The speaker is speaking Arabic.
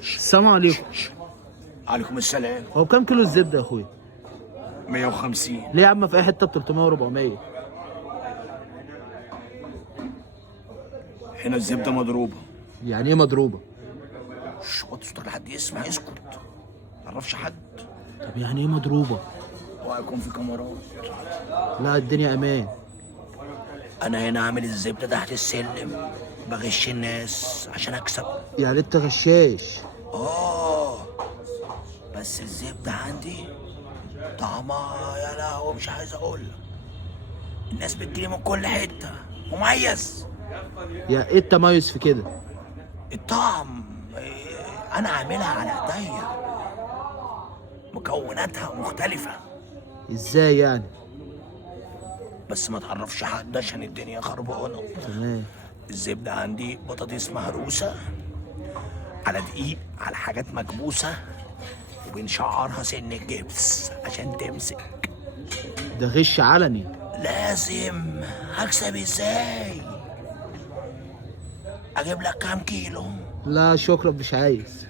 السلام عليكم. عليكم السلام. هو كام كيلو الزبده يا اخويا؟ 150. ليه يا عم في اي حته ب 300 و400؟ هنا الزبده مضروبه. يعني ايه مضروبه؟ وطي صوتك لحد يسمع، اسكت. ما تعرفش حد. طب يعني ايه مضروبه؟ وهيكون في كاميرات. لا الدنيا امان. انا هنا عامل الزبده تحت السلم، بغش الناس عشان اكسب. يعني انت غشاش؟ اه، بس الزبده عندي طعمها يا لهوي مش عايز اقول لك. الناس بتجيلي من كل حته، مميز. يا ايه التميز في كده؟ الطعم انا عاملها على ايديا، مكوناتها مختلفه. ازاي يعني؟ بس ما تعرفش حد عشان الدنيا خربانه. تمام. الزبده عندي بطاطس مهروسه على دقيق على حاجات مكبوسه، وبنشعرها سن الجبس عشان تمسك. ده غش علني. لازم. هكسب ازاي؟ اجيب لك كام كيلو؟ لا شكرا مش عايز.